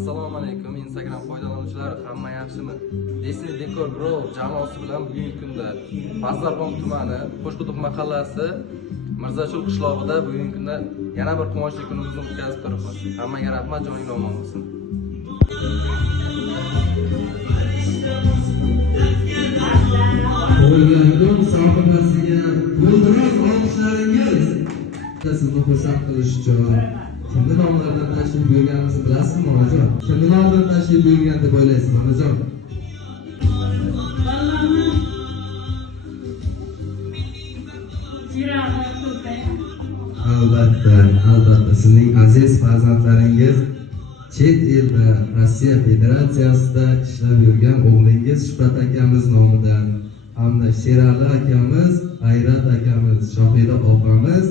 Assalomu alaykum Instagram foydalanuvchilari, hamma yaxshimi? Disney Decor Group jamoasi bilan bugungi kunda Pazdarg'om tumani Qo'shquduq mahallasi Mirzachul qishlog'ida bugungi kunda yana bir quvonchli kunimizni o'tkazib turibmiz. Hammaga rahmat, joningiz omon bo'lsin. O'ylandim sohibasiga to'ldiroq olqishlaringiz. Sizni xursand qilish uchun kimni nomlaridan tashrif buyurganimizni bilasizmi, onajon? Kimni nomidan tashrif buyurgan deb o'ylaysiz, onajon? Albatta, sizning aziz farzandlaringiz chet elda Rossiya Federatsiyasida ishlab yurgan o'g'lingiz Shuhrat akamiz nomidan hamda Sherali akamiz, G'ayrat akamiz, Shohida opamiz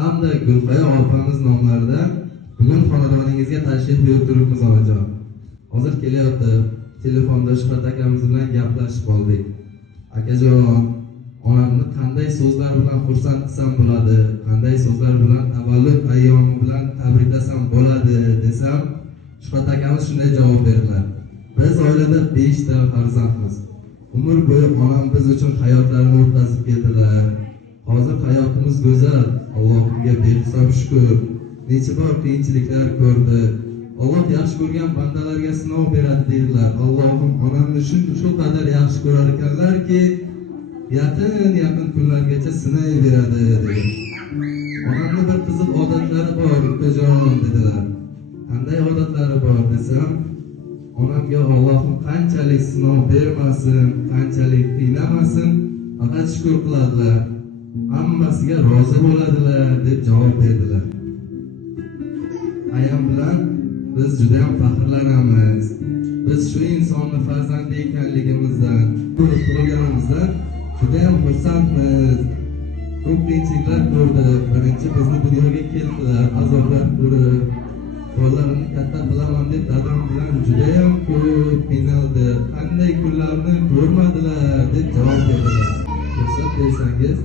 hamda Gulqaya opamiz nomlaridan bugun xonadoningizga tashrif buyurtiribmiz, onajon. Hozir kelyapti. Telefonda Shuhrat akamiz bilan gaplashib qoldik. Akajon, onamni qanday so'zlar bilan xursand qilsam bo'ladi, qanday so'zlar bilan tavallud ayyomi bilan tabriklasam bo'ladi desam, Shuhrat akamiz shunday javob berdilar. Biz oilada 5 ta farzandmiz. Umr bo'yi onam biz uchun hayotlarini o'tkazib keldilar. Hozir hayotimiz go'zal. Allohga behisob shukr. Necha bor qiyinchiliklar ko'rdi. Alloh yaxshi ko'rgan bandalarga sinov beradi deydilar. Allohim onamni shu qadar yaxshi ko'rar ekanlarki, yaqin kunlargacha sinay beradi dedi. Onamning bir qiziq odatlari bor, ukajon dedilar. Qanday odatlari bor desam, onamga Allohim qanchalik sinov bermasin, qanchalik qiynamasin, faqat shukr qiladilar. Hammasiga rozi bo'ladilar deb javob berdilar. Ayam bilan biz juda ham faxrlanamiz. Biz shu insonni farzandi ekanligimizdan, ko'rganimizdan juda ham xursandmiz. Ko'p qiyinchiliklar ko'rdik. Birinchi bizni dunyoga keltirdilar, azoblar ko'rib, bolalarimni katta qilaman deb dadam bilan juda ham ko'p qiynaldi. Qanday kunlarni ko'rmadilar deb javob berdilar. Ruxsat bersangiz,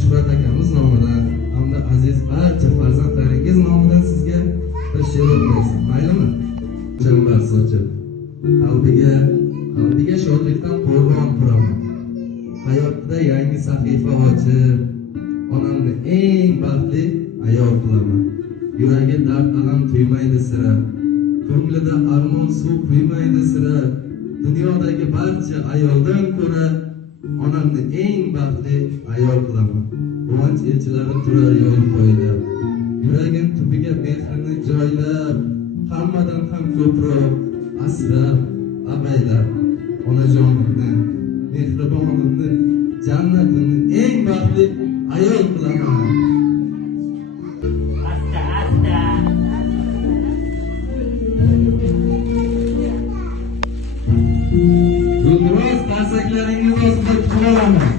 Shuhrat akamiz nomidan hamda aziz barcha farzandlaringiz nomidan sizga bir she'r o'qiyman, maylimi? Jambar sochib, qalbiga shodlikdan qo'rg'on quraman. Hayotda yangi sahifa ochib, onamni eng baxtli ayol qilaman. Yuragi dard alam tuymaydi sira, ko'nglida armon suv quymaydi sira. Dunyodagi barcha ayoldan ko'ra onamni eng baxtli ayol qilaman. Quvonch elchilari turar yo'l qo'ylab, yuragim tubiga mehrini joylab, hammadan ham ko'proq asrab, avaylab onajonimni, mehribonimni, jannatimni eng baxtli ayol qilaman. Guldiroz qarsaklaringiz ostida kutib olaman.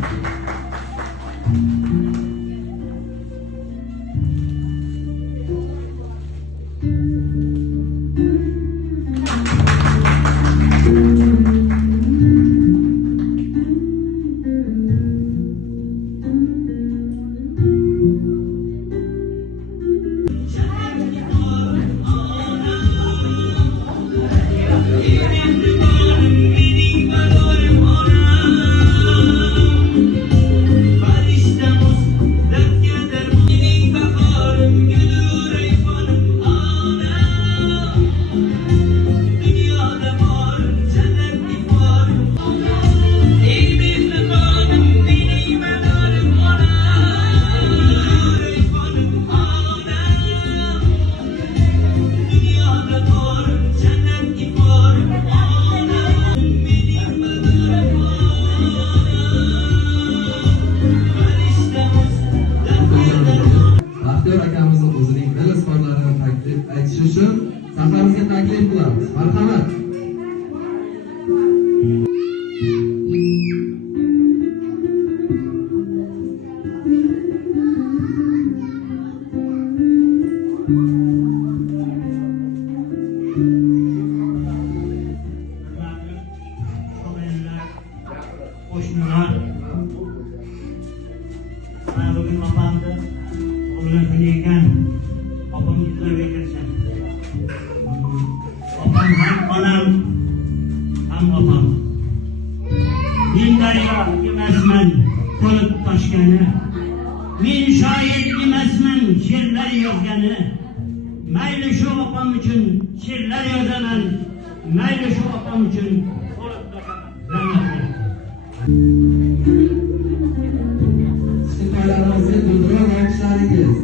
Safarimizga taklif qilamiz. Marhamat. Qo'shnilar, mana bugun opamni o'g'lim ekan, opam yutlarga kirishadi. Opam onam ham opam. Men daryo emasman to'lib toshgani, men shoir emasman she'rlar yozgani. Mayli shu opam uchun she'rlar yozaman, mayli shu opam uchun to'lib toshaman. Istiqbolarimizga guldiroq yoqishlaringiz.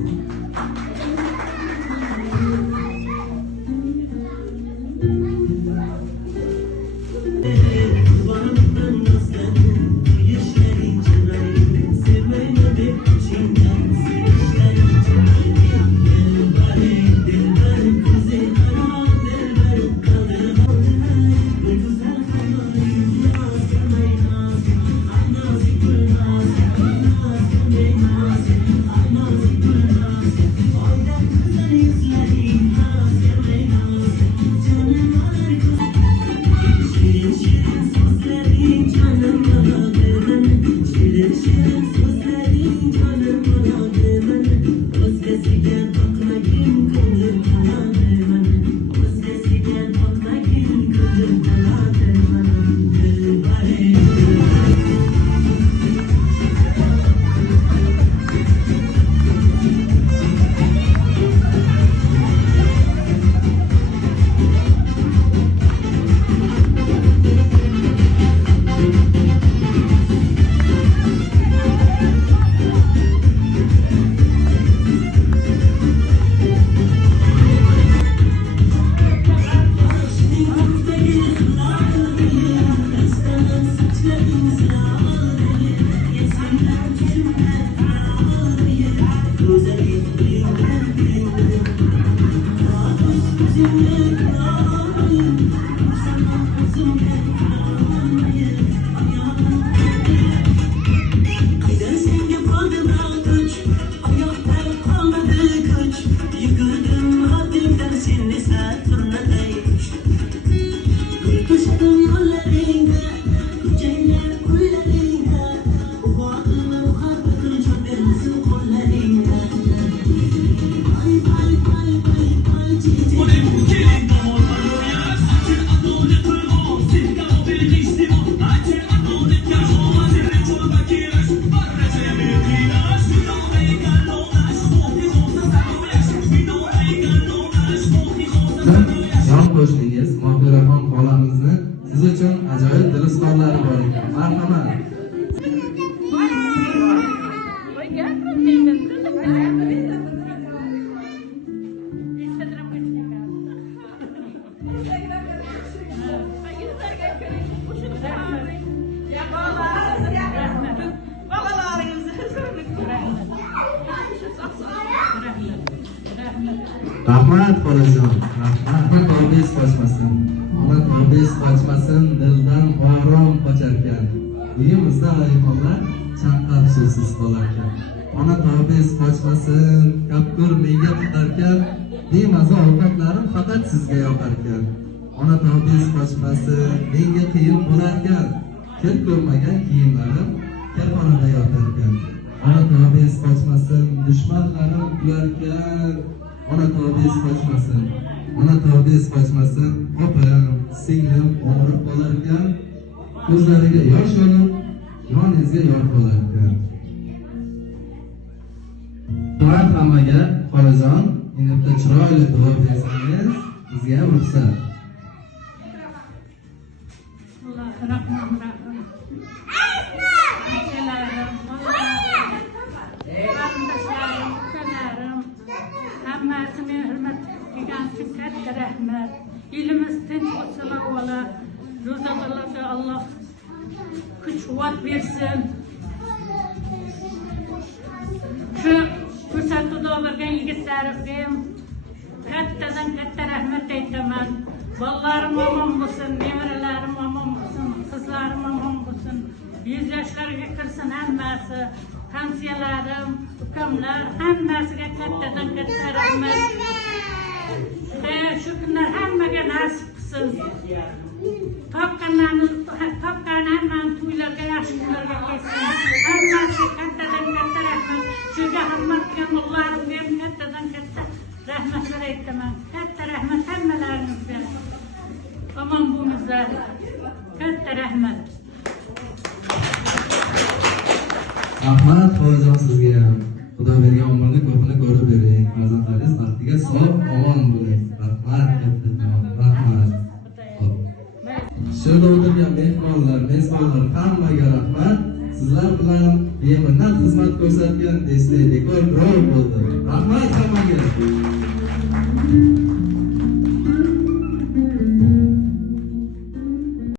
Qo'shningiz Mohiraxon xolamizni siz uchun ajoyib dilizorlari bor ekan. Marhamat. Rahmat xolajon, rahmat. Tobingiz qochmasin. Ona tobingiz qochmasin, dildan orom qocharkan. Uyimizda ayollar chanqab suvsiz qolarkan. Ona tobingiz qochmasin, kapkur menga tutarkan, bemaza ovqatlarim faqat sizga yoqarkan. Ona tobingiz qochmasin, menga qiyin bo'larkan, kir ko'rmagan kiyimlarim kirxonada yotarkan. Ona tobingiz qochmasin, dushmanlarim kularkan. Ona tobingiz qochmasin, ona tobingiz qochmasin, opam, singlim og'rib qolarkan, ko'zlariga yosh olib, yoningizga yor qolarkan. Murat amaga xolajon, endi chiroyli duo bersangiz, bizga ham ruxsat. Hammasini hurmat qilgan uchun katta rahmat. Elimiz tinch bo'lsin avvalo. Ro'zalarga Alloh kuch-quvvat bersin. Shu ko'rsatuvda bo'lgan yigitlarimga ham kattadan katta rahmat aytaman. Bolalarim omon bo'lsin, nevaralarim omon bo'lsin, qizlarim omon bo'lsin. 100 yoshlarga kirsin hammasi. Hamsiyalarim, ukamlar hammasiga kattadan katta rahmat. Shu kunlar hammaga nasib qilsin. Topgan hammani to'ylarga, yaxshi kunlarga kelsin. Hammasiga kattadan katta rahmat. Shuga xizmat qilgan mollarimga ham kattadan katta rahmatlar aytaman. Katta rahmat hammalaringizga. sizga katta rahmat. Rahmat Xo'jajon sizga ham. Xudo bergan umrni ko'pini ko'rib bering. Farzandlaringiz baxtiga sog' omon bo'ling. Rahmat, rahmat. Shurda o'tirgan mehmonlar, mezbonlar hammaga rahmat. Sizlar bilan beminnat xizmat ko'rsatgan Disney Dekor Group bo'ldi. Rahmat hammaga.